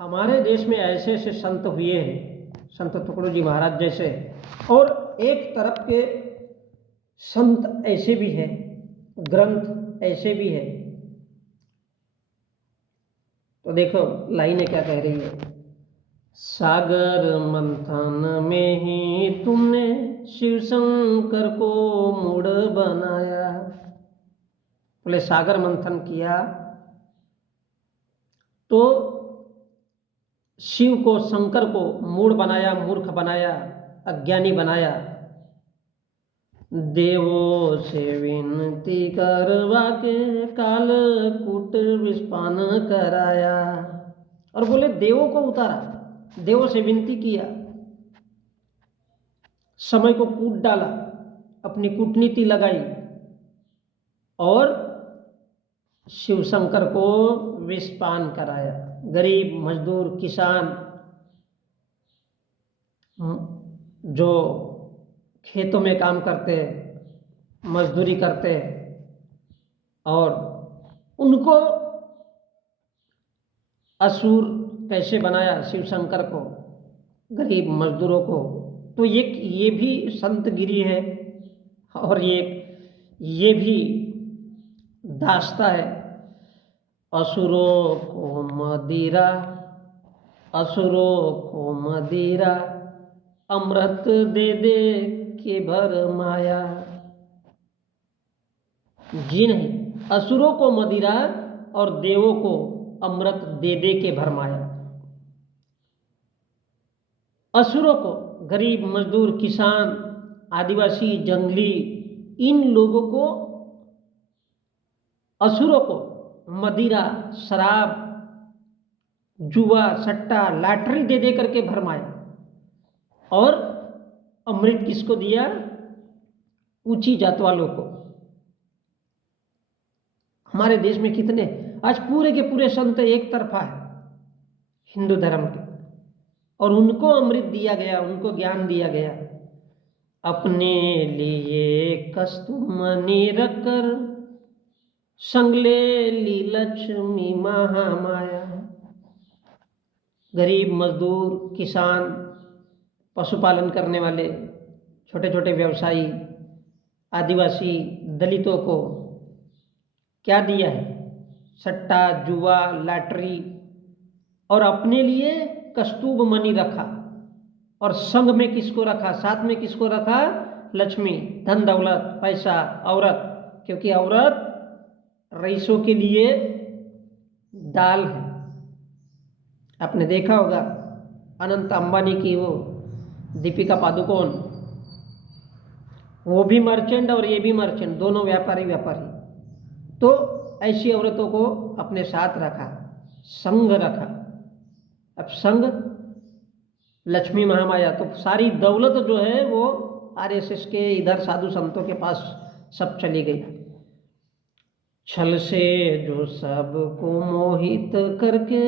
हमारे देश में ऐसे ऐसे संत हुए हैं, संत तुकडो जी महाराज जैसे, और एक तरफ के संत ऐसे भी हैं, ग्रंथ ऐसे भी हैं। तो देखो लाइनें क्या कह रही है। सागर मंथन में ही तुमने शिव शंकर को मूढ़ बनाया। बोले सागर मंथन किया तो शिव को, शंकर को मूढ़ बनाया, मूर्ख बनाया, अज्ञानी बनाया। देवों से विनती करवा के कालकूट विस्पान कराया। और बोले देवों को उतारा, देवों से विनती किया, समय को कूट डाला, अपनी कूटनीति लगाई और शिव शंकर को विषपान कराया। गरीब मजदूर किसान जो खेतों में काम करते, मजदूरी करते, और उनको असुर कैसे बनाया शिव शंकर को, गरीब मजदूरों को। तो ये भी संतगिरी है और ये भी दास्ता है। असुरों को मदिरा, असुरों को मदिरा, अमृत दे दे के भर माया। जी नहीं, असुरों को मदिरा और देवों को अमृत दे दे के भरमाया। असुरों को, गरीब मजदूर किसान, आदिवासी, जंगली, इन लोगों को, असुरों को मदिरा, शराब, जुआ, सट्टा, लॉटरी दे दे करके भरमाया। और अमृत किसको दिया? ऊंची जात वालों को। हमारे देश में कितने आज पूरे के पूरे संत एक तरफा है हिंदू धर्म के, और उनको अमृत दिया गया, उनको ज्ञान दिया गया। अपने लिए कस्तुमणि रखकर संगले ली लक्ष्मी महामाया। गरीब मजदूर किसान, पशुपालन करने वाले, छोटे छोटे व्यवसायी, आदिवासी, दलितों को क्या दिया है? सट्टा, जुआ, लॉटरी, और अपने लिए कस्तूब मणि रखा। और संग में किसको रखा? साथ में किसको रखा? लक्ष्मी, धन दौलत, पैसा, औरत। क्योंकि औरत रईसों के लिए दाल है। आपने देखा होगा अनंत अंबानी की वो दीपिका पादुकोण, वो भी मर्चेंट और ये भी मर्चेंट, दोनों व्यापारी। तो ऐसी औरतों को अपने साथ रखा, संग रखा। अब संग लक्ष्मी महामाया, तो सारी दौलत जो है वो आरएसएस के इधर साधु संतों के पास सब चली गई। छल से जो सबको मोहित करके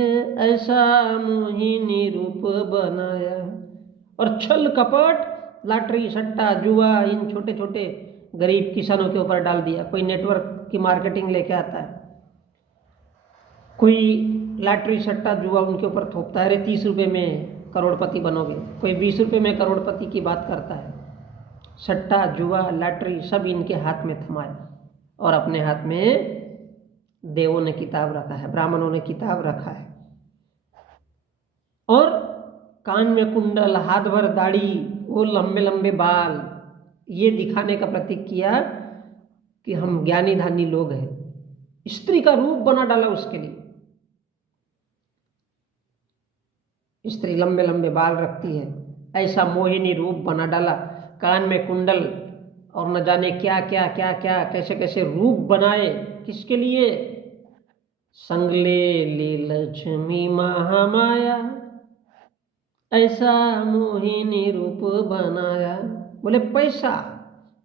ऐसा मोहिनी रूप बनाया। और छल कपट, लॉटरी, सट्टा, जुआ इन छोटे छोटे गरीब किसानों के ऊपर डाल दिया। कोई नेटवर्क की मार्केटिंग लेके आता है, कोई लॉटरी, सट्टा, जुआ उनके ऊपर थोपता है, अरे 30 रुपये में करोड़पति बनोगे। कोई 20 रुपये में करोड़पति की बात करता है। सट्टा, जुआ, लॉटरी सब इनके हाथ में थमाया, और अपने हाथ में देवों ने किताब रखा है, ब्राह्मणों ने किताब रखा है। और कान में कुंडल, हाथ भर दाढ़ी, वो लंबे लंबे बाल, ये दिखाने का प्रतीक किया कि हम ज्ञानी धानी लोग हैं। स्त्री का रूप बना डाला उसके लिए। स्त्री लंबे लंबे बाल रखती है, ऐसा मोहिनी रूप बना डाला। कान में कुंडल, और न जाने क्या क्या क्या क्या कैसे कैसे रूप बनाए। किसके लिए? संगले ली लक्ष्मी महामाया, ऐसा मोहिनी रूप बनाया। बोले पैसा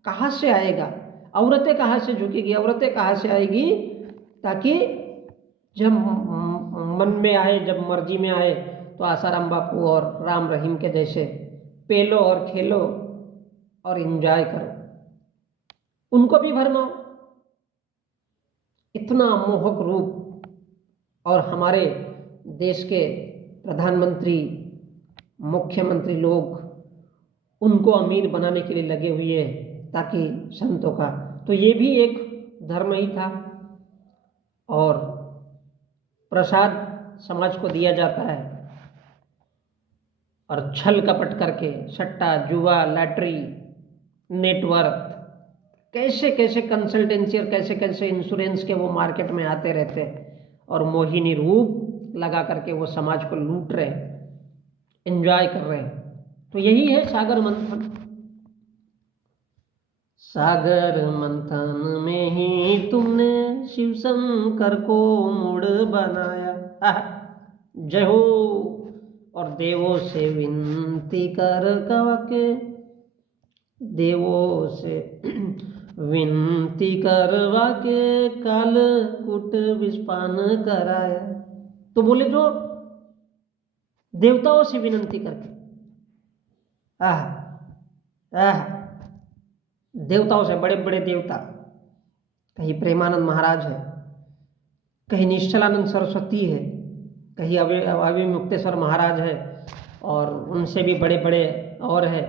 कहाँ से आएगा? औरतें कहाँ से झुकेगी? औरतें कहाँ से आएगी? ताकि जब मन में आए, जब मर्जी में आए, तो आसाराम बापू और राम रहीम के जैसे पेलो और खेलो और एंजॉय करो, उनको भी भरमाओ। इतना मोहक रूप। और हमारे देश के प्रधानमंत्री, मुख्यमंत्री लोग उनको अमीर बनाने के लिए लगे हुए हैं ताकि संतों का, तो ये भी एक धर्म ही था। और प्रसाद समाज को दिया जाता है और छल कपट करके सट्टा, जुआ, लॉटरी, नेटवर्क, कैसे कैसे कंसल्टेंसी और कैसे कैसे इंश्योरेंस के वो मार्केट में आते रहते हैं और मोहिनी रूप लगा करके वो समाज को लूट रहे हैं, एंजॉय कर रहे हैं। तो यही है सागर मंथन। सागर मंथन में ही तुमने शिव शंकर को मूड बनाया। जय हो। और देवों से विनती कर कवा के, देवों से विनती करवा के कालकूट विस्पान कराया। तो बोले जो देवताओं से विनती करके, देवताओं से, बड़े बड़े देवता, कहीं प्रेमानंद महाराज है, कहीं निश्चलानंद सरस्वती है, कहीं अभिमुक्तेश्वर महाराज है, और उनसे भी बड़े बड़े और है।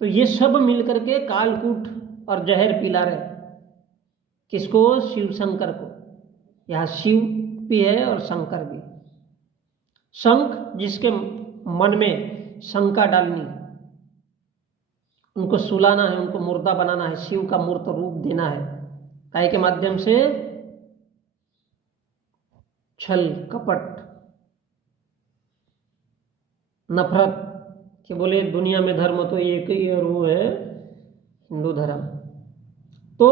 तो ये सब मिलकर के कालकूट और जहर पिला रहे। किसको? शिव शंकर को। यहाँ शिव भी है और शंकर भी। शंख, जिसके मन में शंका डालनी, उनको सुलाना है, उनको मुर्दा बनाना है, शिव का मूर्त रूप देना है। काय के माध्यम से? छल कपट, नफरत, कि बोले दुनिया में धर्म तो एक ही और वो है हिंदू धर्म। तो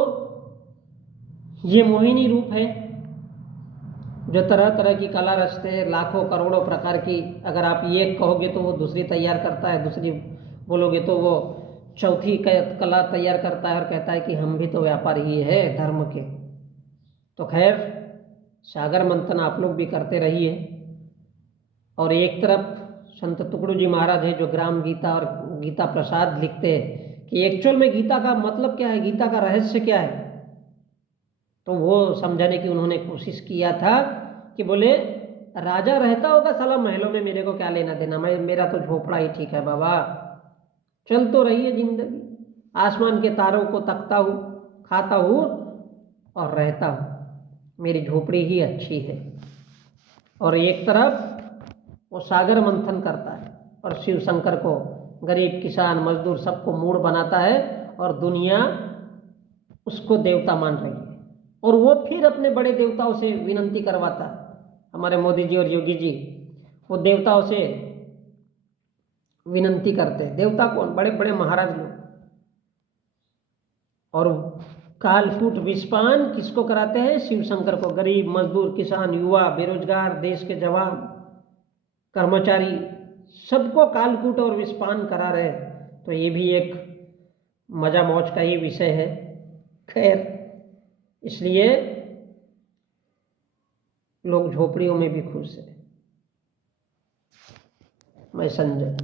ये मोहिनी रूप है जो तरह तरह की कला रचते हैं, लाखों करोड़ों प्रकार की। अगर आप ये कहोगे तो वो दूसरी तैयार करता है, दूसरी बोलोगे तो वो चौथी कला तैयार करता है और कहता है कि हम भी तो व्यापारी ही है धर्म के। तो खैर, सागर मंथन आप लोग भी करते रहिए। और एक तरफ संत टुकड़ू जी महाराज है जो ग्राम गीता और गीता प्रसाद लिखते हैं कि एक्चुअल में गीता का मतलब क्या है, गीता का रहस्य क्या है। तो वो समझाने की उन्होंने कोशिश किया था कि बोले राजा रहता होगा साला महलों में, मेरे को क्या लेना देना, मेरा तो झोपड़ा ही ठीक है बाबा। चल तो रही है जिंदगी, आसमान के तारों को तकता हूँ, खाता हूँ और रहता हूँ, मेरी झोपड़ी ही अच्छी है। और एक तरफ वो सागर मंथन करता है और शिव शंकर को, गरीब किसान मजदूर सबको मूड बनाता है और दुनिया उसको देवता मान रही है। और वो फिर अपने बड़े देवताओं से विनती करवाता है। हमारे मोदी जी और योगी जी वो देवताओं से विनती करते हैं। देवता कौन? बड़े बड़े महाराज लोग। और कालकूट विस्पान किसको कराते हैं? शिव शंकर को। गरीब मजदूर किसान युवा बेरोजगार देश के जवान कर्मचारी सबको कालकूट और विस्पान करा रहे। तो ये भी एक मजा मौज का ही विषय है। खैर, इसलिए लोग झोपड़ियों में भी खुश हैं। मैं संजय।